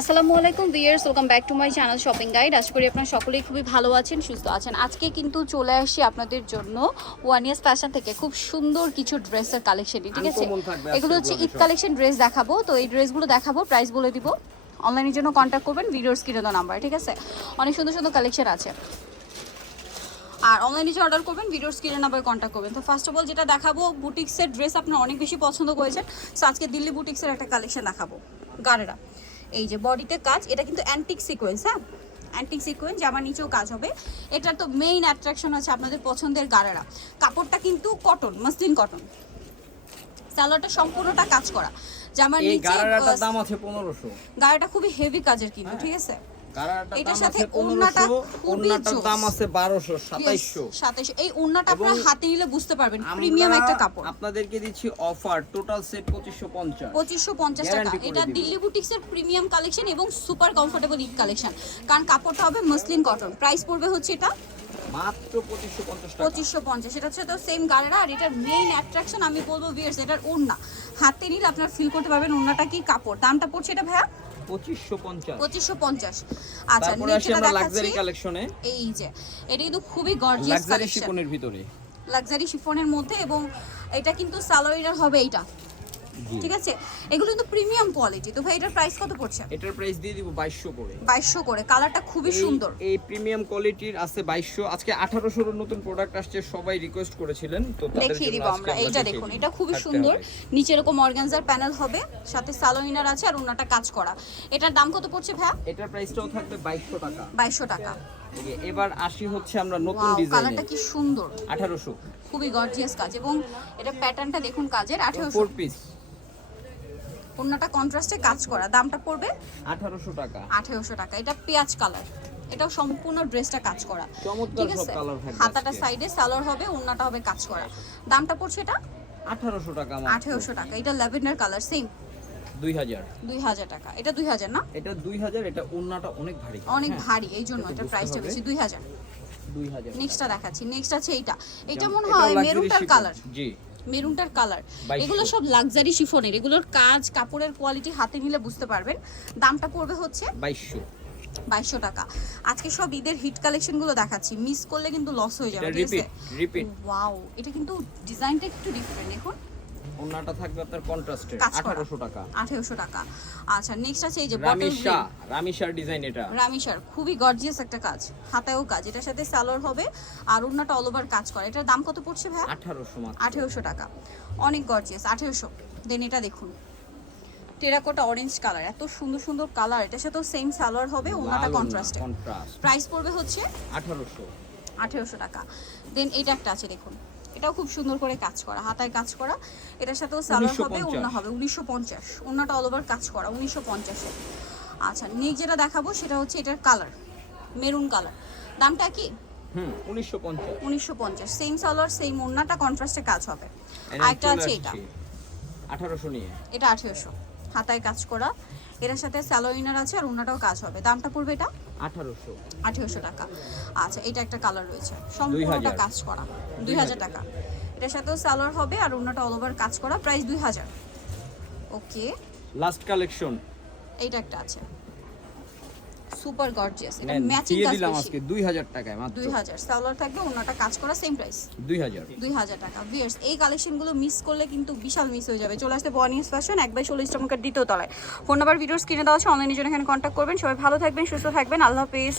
আসসালামু আলাইকুম viewers welcome back to my channel shopping guide. আশা করি আপনারা সকলেই খুবই ভালো আছেন সুস্থ আছেন। আজকে কিন্তু চলে আসি আপনাদের জন্য ওয়ান ইয়ার্স ফ্যাশন থেকে খুব সুন্দর কিছু ড্রেসের কালেকশন ঠিক আছে? এগুলো হচ্ছে ঈদ কালেকশন ড্রেস দেখাবো। তো এই ড্রেসগুলো দেখাবো প্রাইস বলে দিব। অনলাইনের জন্য কন্ট্যাক্ট করবেন ভিডিওর স্ক্রিনে দেওয়া নাম্বার ঠিক আছে? অনেক সুন্দর সুন্দর কালেকশন আছে। আর অনলাইনে যে অর্ডার করবেন ভিডিওর স্ক্রিনের নাম্বার কন্ট্যাক্ট করবেন। তো ফার্স্ট অফ অল যেটা দেখাবো বুটিক্সের ড্রেস আপনারা অনেক বেশি পছন্দ করেছেন। সো আজকে দিল্লি বুটিক্সের একটা কালেকশন দেখাবো গাড়েরা এই যে বডিতে কাজ এটা কিন্তু অ্যান্টিক সিকোয়েন্স হ্যাঁ? অ্যান্টিক সিকোয়েন্স জামার নিচেও কাজ হবে। এটার তো মেইন অ্যাট্রাকশন আছে আপনাদের পছন্দের গাড়ারা কাপড়টা কিন্তু কটন মসলিন কটন সালোয়ারটা সম্পূর্ণটা কাজ করা। জামার নিচে গাড়াটা খুবই হেভি কাজের কিন্তু ঠিক আছে? এটার সাথে। দাম আছে এই আপনারা হাতে নিলে বুঝতে পারবেন প্রিমিয়াম একটা কাপড়। আপনাদেরকে দিচ্ছি অফার টোটাল সেট পঁচিশশো পঞ্চাশ। পঁচিশশো পঞ্চাশ টাকা। এটা দিল্লি বুটিক্সের প্রিমিয়াম কালেকশন এবং সুপার কমফোর্টেবল কালেকশন কারণ কাপড়টা হবে মসলিন কটন প্রাইস পড়বে হচ্ছে এটা মাত্র টাকা। এটা হচ্ছে তো সেম গাড়েরা আর এটার মেইন অ্যাট্রাকশন আমি বলব ভিয়ার্স এটার ওড়না। হাতে নিলে আপনারা ফিল করতে পারবেন ওড়নাটা কি কাপড়। দামটা পড়ছে এটা ভাইয়া? পঁচিশশো পঞ্চাশ। পঁচিশশো পঞ্চাশ। আচ্ছা তারপরে আমরা লাক্সারি কালেকশনে এই যে এটা কিন্তু খুবই গর্জিয়াস লাক্সারি শিপনের ভিতরে। লাক্সারি শিফনের মধ্যে এবং এটা কিন্তু সালোয়ারের হবে এইটা। জি ঠিক আছে? এগুলো কিন্তু প্রিমিয়াম কোয়ালিটি তো ভাই এটার প্রাইস কত পড়ছে? এটার প্রাইস দিয়ে দিব বাইশশো করে। বাইশশো করে। কালারটা খুবই সুন্দর। এই প্রিমিয়াম কোয়ালিটির আছে বাইশশো। আজকে আঠারোশোর নতুন প্রোডাক্ট আসছে সবাই রিকোয়েস্ট করেছিলেন তো দেখিয়ে দিব আমরা। এইটা দেখুন এটা খুবই সুন্দর। নিচে এরকম অর্গানজার প্যানেল হবে সাথে সালোইনার আছে আর ওনাটা কাজ করা। এটার দাম কত পড়ছে ভাইয়া? এটার প্রাইসটাও থাকবে বাইশশো টাকা। বাইশশো টাকা। ঠিক এবার আসি হচ্ছে আমরা নতুন ডিজাইনে কালারটা কি সুন্দর। আঠারোশো। খুবই গর্জিয়াস কাজ। এবং এটা প্যাটার্নটা দেখুন কাজের আঠেরোশো। ফোর পিস ওনাটা কন্ট্রাস্টে কাজ করা। দামটা পড়বে? আঠারোশো টাকা। আঠেরোশো টাকা। এটা পেঁয়াজ কালার এটাও সম্পূর্ণ ড্রেসটা কাজ করা। ঠিক আছে? হাতাটা সাইডে সালোয়ার হবে ওন্নাটা হবে কাজ করা। দামটা পড়ছে এটা? আঠারোশো টাকা আঠেরোশো টাকা। এটা ল্যাভেন্ডার কালার সেম দুই হাজার। দুই হাজার টাকা। এটা দুই হাজার না? এটা দুই হাজার এটা ওড়নাটা অনেক ভারী। অনেক হ্যাঁ, ভারী এই জন্য এটা প্রাইসটা। বেশি। দুই হাজার। দুই হাজার নেক্সটটা দেখাচ্ছি। নেক্সট আছে এইটা। এটা মনে হয় মেরুনটার কালার জি। মেরুনটার কালার। এগুলো সব লাক্সারি শিফনের এগুলোর কাজ কাপড়ের কোয়ালিটি হাতে নিলে বুঝতে পারবেন। দামটা পড়বে হচ্ছে বাইশশো বাইশশো টাকা। আজকে সব ঈদের হিট কালেকশনগুলো দেখাচ্ছি। মিস করলে কিন্তু লস হয়ে যাবে ঠিক আছে? ওয়াও এটা কিন্তু ডিজাইনটা একটু ডিফারেন্ট দেখুন ওড়নাটা থাকবে আপনার করা। আঠারোশো টাকা। আঠেরোশো টাকা। আচ্ছা নেক্সট আছে এই যে রামিশা রামিশার ডিজাইন এটা। রামিশার খুবই গর্জিয়াস একটা কাজ হাতায়ও কাজ। এটার সাথে সালোয়ার হবে আর ওড়নাটা অল ওভার কাজ করে। এটার দাম কত পড়ছে ভাই আঠারোশো মাত্র। আঠেরোশো টাকা। অনেক গর্জিয়াস আঠেরোশো। দেন এটা দেখুন টেরাকোটা অরেঞ্জ কালার এত সুন্দর সুন্দর কালার এটার সাথেও সেম সালোয়ার হবে ওড়নাটা কন্ট্রাস্টে কন্ট্রাস্ট প্রাইস পড়বে হচ্ছে আঠারোশো। আঠেরোশো টাকা। দেন এটা একটা আছে দেখুন। এটাও খুব সুন্দর করে কাজ করা হাতায় কাজ করা। এটার সাথেও সালোয়ার হবে 1950 ওড়না হবে উনিশশো পঞ্চাশ। ওড়নাটা অল ওভার কাজ করা উনিশশো পঞ্চাশে। আচ্ছা নেক্সট যেটা দেখাবো সেটা হচ্ছে এটার কালার মেরুন কালার দামটা কি? হুম উনিশশো পঞ্চাশ। সেম সালোয়ার সেম ওড়নাটা কন্ট্রাস্টে কাজ হবে। আরেকটা আছে এটা। আঠারোশো নিয়ে। এটা আঠেরোশো। হাতায় কাজ করা। এটার সাথে স্যালোইনার আছে আর ওনাটাও কাজ হবে। দামটা পড়বে এটা? আঠারোশো। আঠেরোশো টাকা। আচ্ছা এটা একটা কালার রয়েছে। সম্পূর্ণটা 2000 কাজ করা। দুই হাজার টাকা। এটার সাথেও স্যালোর হবে আর ওনাটা অল ওভার কাজ করা। প্রাইস দুই হাজার। ওকে। লাস্ট কালেকশন এইটা একটা আছে। সুপার গর্জিয়াস এটা ম্যাচিং দিয়ে দিলাম আজকে দুই হাজার টাকায় মাত্র। দুই হাজার সালোয়ার থাকবে ওনাটা কাজ করা সেম প্রাইস দুই হাজার। দুই হাজার টাকা। ভিউয়ার্স এই কালেকশনগুলো মিস করলে কিন্তু বিশাল মিস হয়ে যাবে। চলে আসতে বনিস ফ্যাশন এক বাই ষোলো ইস্টমকার দ্বিতীয় তলায়। ফোন নাম্বার ভিডিও কিনে দেওয়া আছে অনলাইনে জন্য এখানে কন্ট্যাক্ট করবেন। সবাই ভালো থাকবেন সুস্থ থাকবেন। আল্লাহ হাফিজ।